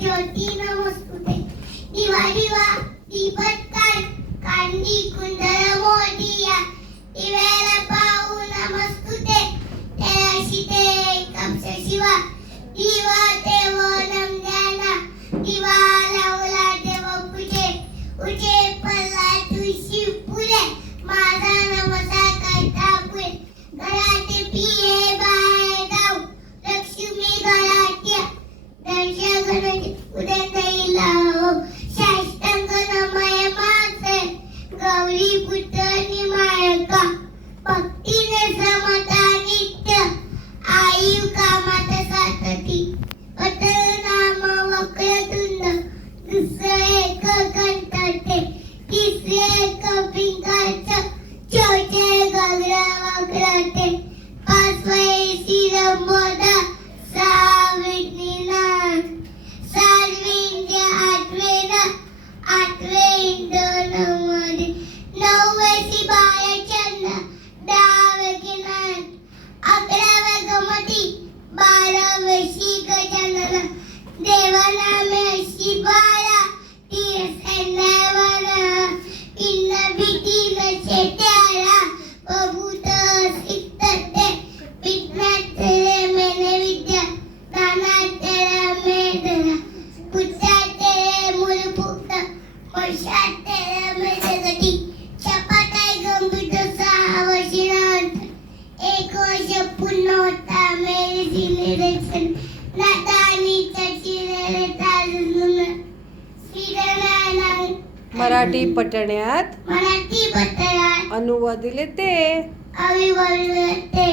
ज्योती नमस्तुते दिवा दिवा दीपत कांदी कुंदर मोदिया दिव्याला पाहू नमस्तुते तेरा शीते कमसे शिवा दिवा देव नमद्याना दिवा लावला देव उचे पल्ला तुळशी फुले माझा नमसा करता फुले घरात पिये बाहेर जाऊ लक्ष्मी घरात दर्शन गणपती उदयला साष्टांग नमय मासे गौरी पुत्रनी मायका भक्तीने समता नित्य आयु कामात सातती अतल नाम वक्रतुंड दुसरे एक कंठते तिसरे एक पिंकाच चौथे गगरा वक्रते पाचवे शिरंबोधा आठवे इंद्रनमध्ये नववे शिबाळचंद्र दहावे किनार अकरावे गमती बारावे श्री गजानन देवानामे शिबाळा इन भीती नसे त्याला प्रभूत सिद्धते विज्ञात मेने विद्या दानात मेदना पुत्रात मूलभूत वर्षात मेदगती चपाटाय गंभीर सहावशिनांत एक वर्ष पूर्ण होता मेरे निरीक्षण नातानी चचिरे ताजून श्रीरणानं मराठी पठण्यात अनुवादिले ते अविवादिले ते